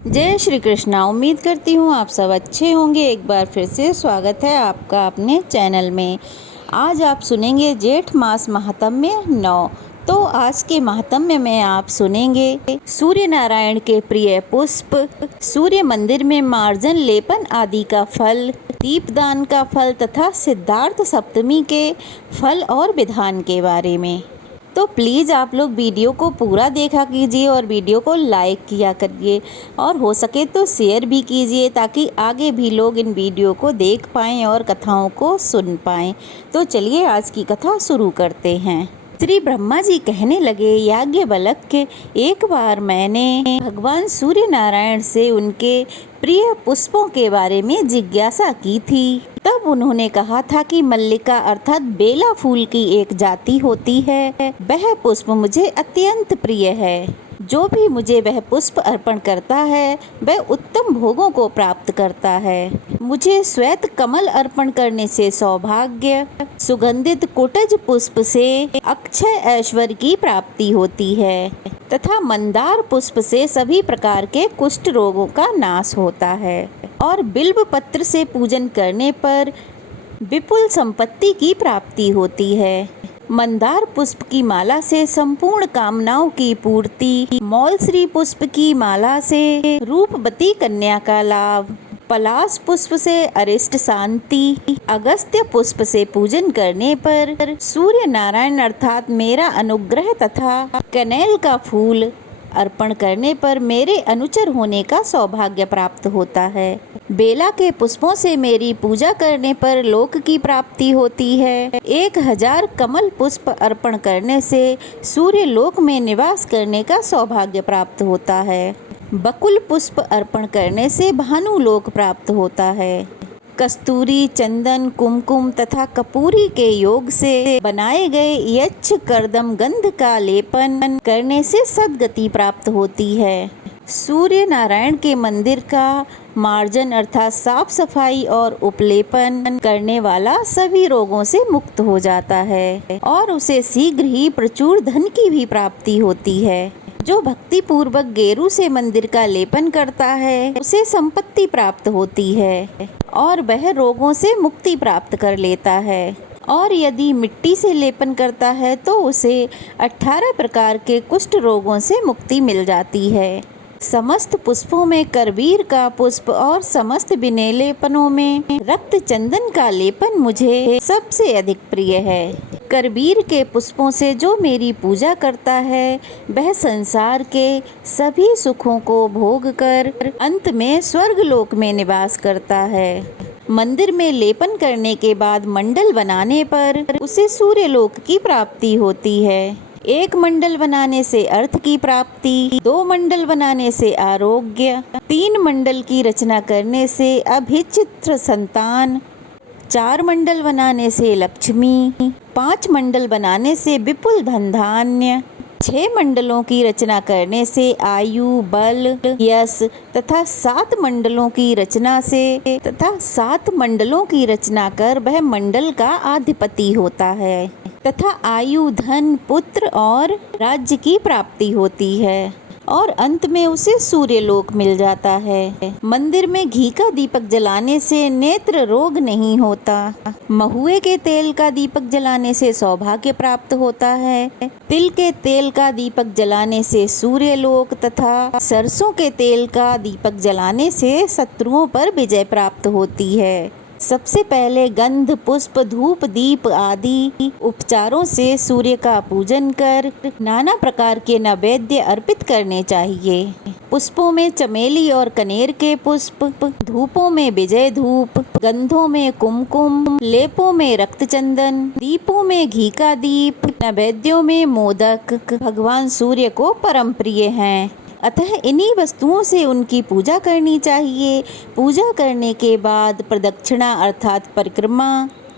जय श्री कृष्णा। उम्मीद करती हूँ आप सब अच्छे होंगे। एक बार फिर से स्वागत है आपका अपने चैनल में। आज आप सुनेंगे जेठ मास महात्म्य 9। तो आज के महात्म्य में आप सुनेंगे सूर्य नारायण के प्रिय पुष्प, सूर्य मंदिर में मार्जन लेपन आदि का फल, दीपदान का फल तथा सिद्धार्थ सप्तमी के फल और विधान के बारे में। तो प्लीज़ आप लोग वीडियो को पूरा देखा कीजिए और वीडियो को लाइक किया करिए और हो सके तो शेयर भी कीजिए ताकि आगे भी लोग इन वीडियो को देख पाएँ और कथाओं को सुन पाएँ। तो चलिए आज की कथा शुरू करते हैं। श्री ब्रह्मा जी कहने लगे, याज्ञवल्क्य, एक बार मैंने भगवान सूर्य नारायण से उनके प्रिय पुष्पों के बारे में जिज्ञासा की थी। तब उन्होंने कहा था कि मल्लिका अर्थात बेला फूल की एक जाति होती है, वह पुष्प मुझे अत्यंत प्रिय है। जो भी मुझे वह पुष्प अर्पण करता है वह उत्तम भोगों को प्राप्त करता है। मुझे श्वेत कमल अर्पण करने से सौभाग्य, सुगंधित कुटज पुष्प से अक्षय ऐश्वर्य की प्राप्ति होती है तथा मंदार पुष्प से सभी प्रकार के कुष्ठ रोगों का नाश होता है और बिल्व पत्र से पूजन करने पर विपुल संपत्ति की प्राप्ति होती है। मंदार पुष्प की माला से संपूर्ण कामनाओं की पूर्ति, मौलश्री पुष्प की माला से रूपवती कन्या का लाभ, पलाश पुष्प से अरिष्ट शांति, अगस्त्य पुष्प से पूजन करने पर सूर्य नारायण अर्थात मेरा अनुग्रह तथा कनेल का फूल अर्पण करने पर मेरे अनुचर होने का सौभाग्य प्राप्त होता है। बेला के पुष्पों से मेरी पूजा करने पर लोक की प्राप्ति होती है। 1000 कमल पुष्प अर्पण करने से सूर्य लोक में निवास करने का सौभाग्य प्राप्त होता है। बकुल पुष्प अर्पण करने से भानु लोक प्राप्त होता है। कस्तूरी, चंदन, कुमकुम तथा कपूरी के योग से बनाए गए यक्ष कर्दम गंध का लेपन करने से सद्गति प्राप्त होती है। सूर्य नारायण के मंदिर का मार्जन अर्थात साफ सफाई और उपलेपन करने वाला सभी रोगों से मुक्त हो जाता है और उसे शीघ्र ही प्रचुर धन की भी प्राप्ति होती है। जो भक्ति पूर्वक गेरू से मंदिर का लेपन करता है उसे संपत्ति प्राप्त होती है और वह रोगों से मुक्ति प्राप्त कर लेता है। और यदि मिट्टी से लेपन करता है तो उसे 18 प्रकार के कुष्ठ रोगों से मुक्ति मिल जाती है। समस्त पुष्पों में करवीर का पुष्प और समस्त बिने लेपनों में रक्त चंदन का लेपन मुझे सबसे अधिक प्रिय है। करवीर के पुष्पों से जो मेरी पूजा करता है वह संसार के सभी सुखों को भोग कर अंत में स्वर्ग लोक में निवास करता है। मंदिर में लेपन करने के बाद मंडल बनाने पर उसे सूर्य लोक की प्राप्ति होती है। 1 मंडल बनाने से अर्थ की प्राप्ति, 2 मंडल बनाने से आरोग्य, 3 मंडल की रचना करने से अभिचित्र संतान, 4 मंडल बनाने से लक्ष्मी, 5 मंडल बनाने से विपुल धन धान्य, 6 मंडलों की रचना करने से आयु, बल, यश तथा 7 मंडलों की रचना से तथा 7 मंडलों की रचना कर वह मंडल का अधिपति होता है तथा आयु, धन, पुत्र और राज्य की प्राप्ति होती है और अंत में उसे सूर्य लोक मिल जाता है। मंदिर में घी का दीपक जलाने से नेत्र रोग नहीं होता। महुए के तेल का दीपक जलाने से सौभाग्य प्राप्त होता है। तिल के तेल का दीपक जलाने से सूर्य लोक तथा सरसों के तेल का दीपक जलाने से शत्रुओं पर विजय प्राप्त होती है। सबसे पहले गंध, पुष्प, धूप, दीप आदि उपचारों से सूर्य का पूजन कर नाना प्रकार के नैवेद्य अर्पित करने चाहिए। पुष्पों में चमेली और कनेर के पुष्प, धूपों में विजय धूप, गंधों में कुमकुम, लेपों में रक्त चंदन, दीपों में घी का दीप, नैवेद्यों में मोदक भगवान सूर्य को परम प्रिय हैं। अतः इन्हीं वस्तुओं से उनकी पूजा करनी चाहिए। पूजा करने के बाद प्रदक्षिणा अर्थात परिक्रमा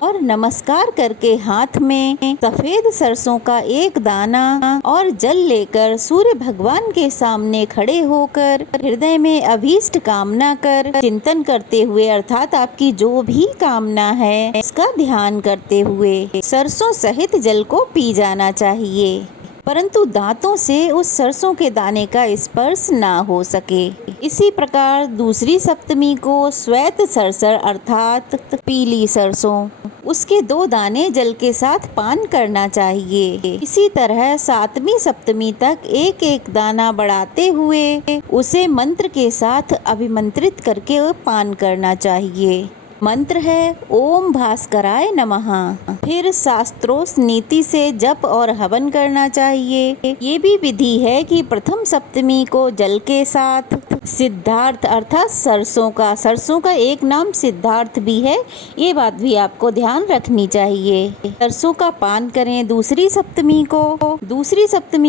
और नमस्कार करके हाथ में सफेद सरसों का 1 दाना और जल लेकर सूर्य भगवान के सामने खड़े होकर हृदय में अभीष्ट कामना कर चिंतन करते हुए अर्थात आपकी जो भी कामना है उसका ध्यान करते हुए सरसों सहित जल को पी जाना चाहिए। परंतु दांतों से उस सरसों के दाने का स्पर्श ना हो सके। इसी प्रकार दूसरी सप्तमी को श्वेत सरसर अर्थात पीली सरसों, उसके 2 दाने जल के साथ पान करना चाहिए। इसी तरह सातवीं सप्तमी तक एक एक दाना बढ़ाते हुए उसे मंत्र के साथ अभिमंत्रित करके पान करना चाहिए। मंत्र है ओम भास्कराय नमः। फिर शास्त्रोक्त नीति से जप और हवन करना चाहिए। ये भी विधि है कि प्रथम सप्तमी को जल के साथ सिद्धार्थ अर्थात सरसों का एक नाम सिद्धार्थ भी है, ये बात भी आपको ध्यान रखनी चाहिए। सरसों का पान करें दूसरी सप्तमी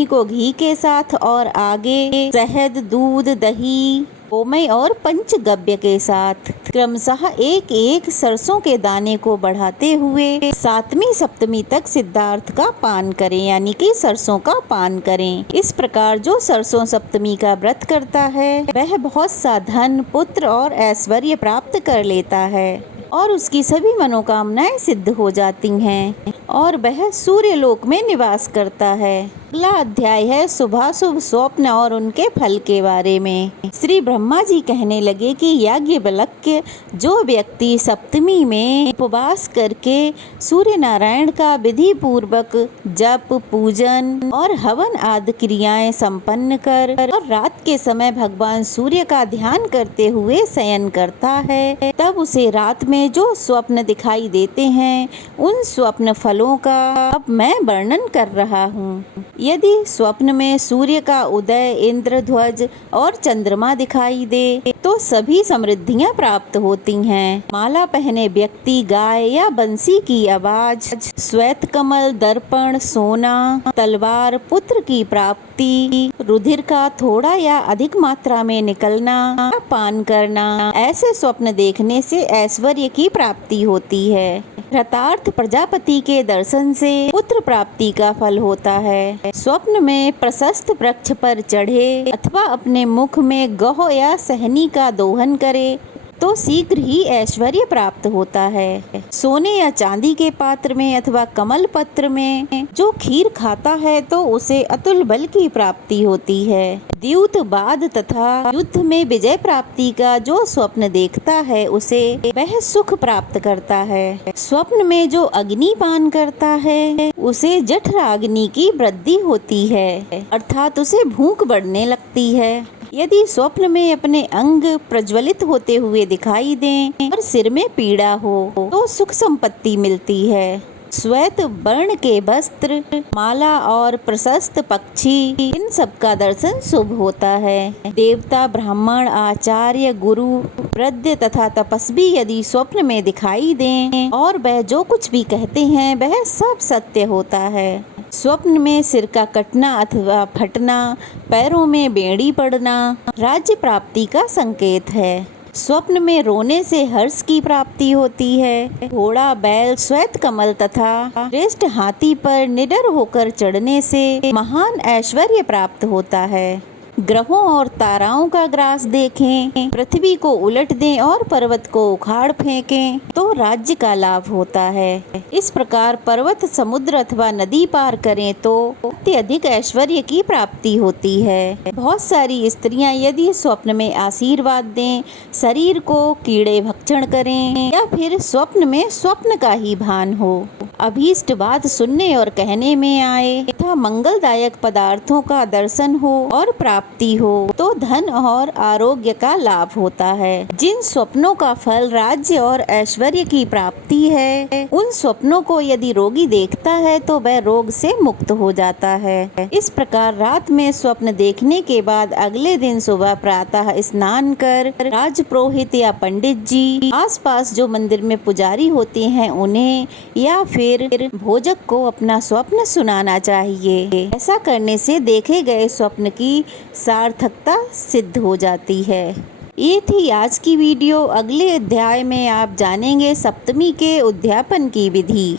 को घी के साथ और आगे शहद, दूध, दही, गोमय और पंचगव्य के साथ क्रमशः एक एक सरसों के दाने को बढ़ाते हुए सातवीं सप्तमी तक सिद्धार्थ का पान करें, यानी कि सरसों का पान करें। इस प्रकार जो सरसों सप्तमी का व्रत करता है वह बहुत सा धन, पुत्र और ऐश्वर्य प्राप्त कर लेता है और उसकी सभी मनोकामनाएं सिद्ध हो जाती हैं और वह सूर्य लोक में निवास करता है। अगला अध्याय है शुभाशुभ स्वप्न और उनके फल के बारे में। श्री ब्रह्मा जी कहने लगे कि याज्ञवल्क्य, जो व्यक्ति सप्तमी में उपवास करके सूर्य नारायण का विधि पूर्वक जप, पूजन और हवन आदि क्रियाएं संपन्न कर और रात के समय भगवान सूर्य का ध्यान करते हुए शयन करता है, तब उसे रात में जो स्वप्न दिखाई देते हैं उन स्वप्न फलों का अब मैं वर्णन कर रहा हूँ। यदि स्वप्न में सूर्य का उदय, इंद्रध्वज और चंद्रमा दिखाई दे तो सभी समृद्धियां प्राप्त होती हैं। माला पहने व्यक्ति गाय या बंसी की आवाज, श्वेत कमल, दर्पण, सोना, तलवार, पुत्र की प्राप्ति, रुधिर का थोड़ा या अधिक मात्रा में निकलना, पान करना, ऐसे स्वप्न देखने से ऐश्वर्य की प्राप्ति होती है। रतार्थ प्रजापति के दर्शन से पुत्र प्राप्ति का फल होता है। स्वप्न में प्रशस्त वृक्ष पर चढ़े अथवा अपने मुख में गौ या सहनी का दोहन करे तो शीघ्र ही ऐश्वर्य प्राप्त होता है। सोने या चांदी के पात्र में अथवा कमल पत्र में जो खीर खाता है तो उसे अतुल बल की प्राप्ति होती है। द्यूत, बाध तथा युद्ध में विजय प्राप्ति का जो स्वप्न देखता है उसे वह सुख प्राप्त करता है। स्वप्न में जो अग्नि पान करता है उसे जठराग्नि की वृद्धि होती है, अर्थात उसे भूख बढ़ने लगती है। यदि स्वप्न में अपने अंग प्रज्वलित होते हुए दिखाई दें और सिर में पीड़ा हो तो सुख संपत्ति मिलती है। श्वेत वर्ण के वस्त्र, माला और प्रशस्त पक्षी, इन सब का दर्शन शुभ होता है। देवता, ब्राह्मण, आचार्य, गुरु, वृद्ध तथा तपस्वी यदि स्वप्न में दिखाई दें और वह जो कुछ भी कहते हैं वह सब सत्य होता है। स्वप्न में सिर का कटना अथवा फटना, पैरों में बेड़ी पड़ना राज्य प्राप्ति का संकेत है। स्वप्न में रोने से हर्ष की प्राप्ति होती है। घोड़ा, बैल, श्वेत कमल तथा श्रेष्ठ हाथी पर निडर होकर चढ़ने से महान ऐश्वर्य प्राप्त होता है। ग्रहों और ताराओं का ग्रास देखें, पृथ्वी को उलट दें और पर्वत को उखाड़ फेंकें तो राज्य का लाभ होता है। इस प्रकार पर्वत, समुद्र अथवा नदी पार करें तो अत्यधिक ऐश्वर्य की प्राप्ति होती है। बहुत सारी स्त्रियां यदि स्वप्न में आशीर्वाद दें, शरीर को कीड़े भक्षण करें या फिर स्वप्न में स्वप्न का ही भान हो, अभीष्ट बात सुनने और कहने में आए तथा मंगलदायक पदार्थों का दर्शन हो और प्राप्ति हो तो धन और आरोग्य का लाभ होता है। जिन स्वप्नों का फल राज्य और ऐश्वर्य की प्राप्ति है उन स्वप्नों को यदि रोगी देखता है तो वह रोग से मुक्त हो जाता है। इस प्रकार रात में स्वप्न देखने के बाद अगले दिन सुबह प्रातः स्नान कर राजपुरोहित या पंडित जी, आसपास जो मंदिर में पुजारी होते हैं उन्हें या फिर भोजक को अपना स्वप्न सुनाना चाहिए। ऐसा करने से देखे गए स्वप्न की सार्थकता सिद्ध हो जाती है। ये थी आज की वीडियो। अगले अध्याय में आप जानेंगे सप्तमी के उद्यापन की विधि।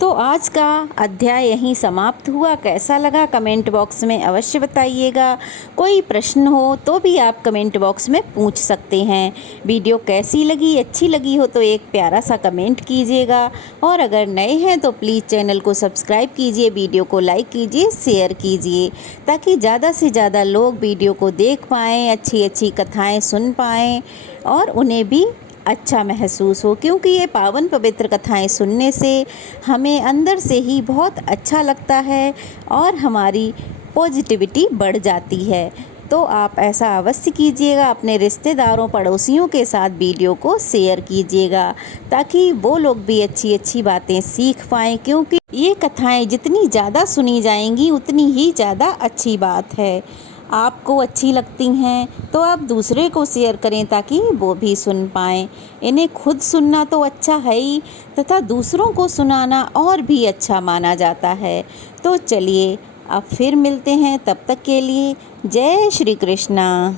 तो आज का अध्याय यहीं समाप्त हुआ। कैसा लगा कमेंट बॉक्स में अवश्य बताइएगा। कोई प्रश्न हो तो भी आप कमेंट बॉक्स में पूछ सकते हैं। वीडियो कैसी लगी, अच्छी लगी हो तो एक प्यारा सा कमेंट कीजिएगा। और अगर नए हैं तो प्लीज़ चैनल को सब्सक्राइब कीजिए, वीडियो को लाइक कीजिए, शेयर कीजिए, ताकि ज़्यादा से ज़्यादा लोग वीडियो को देख पाएँ, अच्छी अच्छी कथाएँ सुन पाएँ और उन्हें भी अच्छा महसूस हो। क्योंकि ये पावन पवित्र कथाएं सुनने से हमें अंदर से ही बहुत अच्छा लगता है और हमारी पॉजिटिविटी बढ़ जाती है। तो आप ऐसा अवश्य कीजिएगा, अपने रिश्तेदारों पड़ोसियों के साथ वीडियो को शेयर कीजिएगा, ताकि वो लोग भी अच्छी अच्छी बातें सीख पाएँ। क्योंकि ये कथाएं जितनी ज़्यादा सुनी जाएंगी उतनी ही ज़्यादा अच्छी बात है। आपको अच्छी लगती हैं तो आप दूसरे को शेयर करें ताकि वो भी सुन पाएँ। इन्हें खुद सुनना तो अच्छा है ही, तथा दूसरों को सुनाना और भी अच्छा माना जाता है। तो चलिए अब फिर मिलते हैं, तब तक के लिए जय श्री कृष्णा।